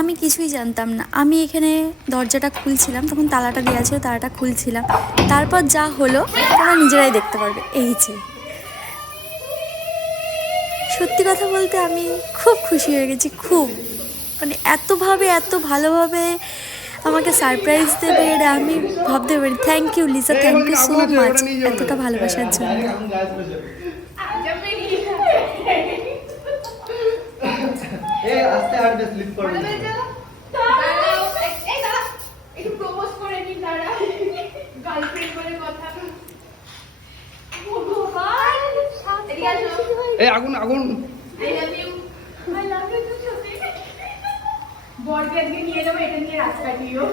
আমি কিছুই জানতাম না। আমি এখানে দরজাটা খুলছিলাম, তখন তালাটা দেওয়া ছিল, তালাটা খুলছিলাম। তারপর যা হলো তোমরা নিজেরাই দেখতে পারবে। এই যে সত্যি কথা বলতে আমি খুব খুশি হয়ে গেছি, খুব, মানে এত ভালোভাবে আমাকে সারপ্রাইজ দেবে এটা আমি ভাবতে পারি। Thank you Lisa, thank you so much এতটা ভালোবাসার জন্য। আগুন আগুন বরকে আজকে নিয়ে যাবো, এটা নিয়ে রাস্তা দিও।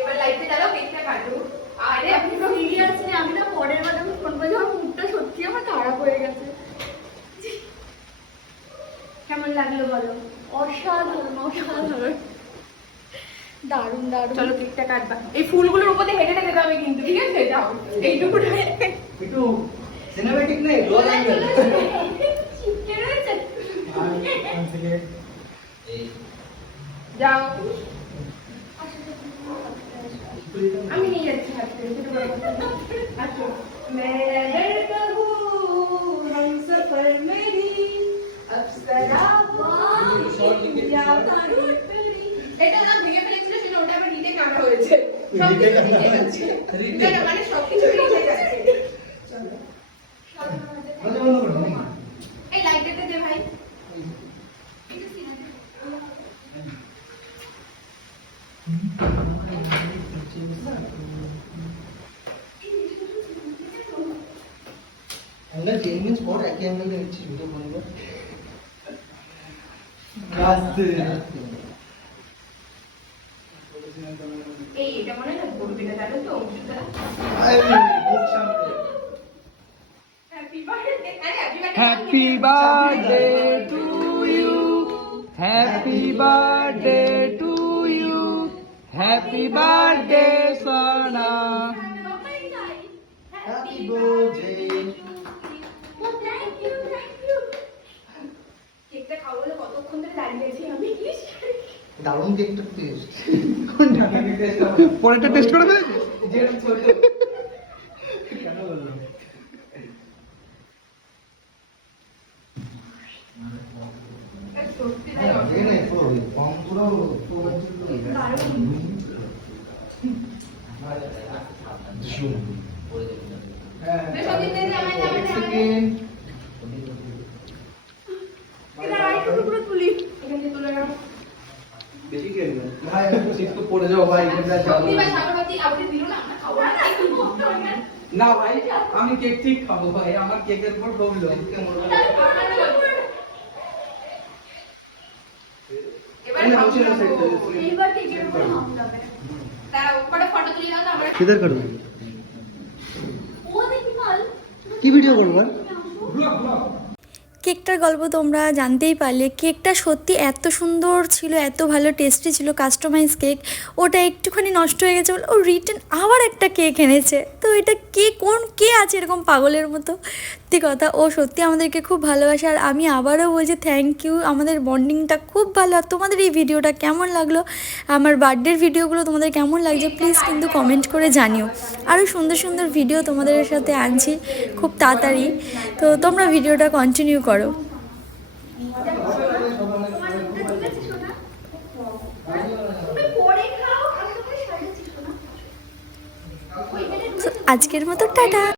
এবার লাইটে জ্বালাও, কেকটা কাটো। আরে আপনি তো সিরিয়াসলি, আমি না পরের বার আমি ফোন করে আমার মুখটা সত্যি আমার খারাপ হয়ে গেছে। কেমন লাগলো বলো? অসাধারণ অসাধারণ, দারুণ দারুণ। চলো কেকটা কাটবা। এই ফুলগুলোর উপর দিয়ে হেঁটে যেতে হবে কিন্তু, ঠিক আছে? যাও এইটুকু একটু সিনেম্যাটিক নেই, লো অ্যাঙ্গেল। যাও, আমি নিয়ে যাচ্ছি হাতে। আচ্ছা, মেরে প্রভু হামসফর মেরি অপ্সরা এটা না ভেঙে ফেলেছিল, সেটা ওটা আবার রিটেক আনা হয়েছে। সব কিছু রিটেক আছে, না মানে সব কিছু রিটেক আছে। এই লাইটটা দে ভাই। অ্যাঙ্গেল চেঞ্জিং স্পট একই অ্যাঙ্গেল দেখছি ভিডিও করবে। এই এটা মনে না বলবে না, জানো তো? Happy birthday. আরে happy birthday. Happy birthday to you, happy birthday to you, happy birthday সোনা, হ্যাপি বার্থডে। কেকটা খাবো বলে কতক্ষণ ধরে দাঁড়িয়ে আছি আমি। দারুণ কেকটা টেস্ট। কোনটা পরেরটা টেস্ট করে ফেলেছিস? যেটা ছোট কেন বললো? সত্যি তুলি এখান থেকে তুলে নাও। বেশি খেয়ে না ভাই, একটু পড়ে যাও ভাই। না ভাই, আমি কেক ঠিক খাবো ভাই, আমার কেকের উপর ডবলো। কিধর করবো? কি ভিডিও করবো? কেকটার গল্প তোমরা জানতেই পারলে। কেকটা সত্যি এত সুন্দর ছিল, এত ভালো টেস্টি ছিল, কাস্টমাইজ কেক। ওটা একটুখানি নষ্ট হয়ে গেছে বলে ও রিটার্ন আবার একটা কেক এনেছে। তো এটা কে আছে এরকম পাগলের মতো? সত্যি কথা, ও সত্যি আমাদেরকে খুব ভালোবাসে। আর আমি আবারও বলছি থ্যাংক ইউ, আমাদের বন্ডিংটা খুব ভালো। আর তোমাদের এই ভিডিওটা কেমন লাগলো, আমার বার্থডের ভিডিওগুলো তোমাদের কেমন লাগছে প্লিজ কিন্তু কমেন্ট করে জানিও। আরও সুন্দর সুন্দর ভিডিও তোমাদের সাথে আনছি খুব তাড়াতাড়ি, তো তোমরা ভিডিওটা কন্টিনিউ করো। আজকের মতো টাটা।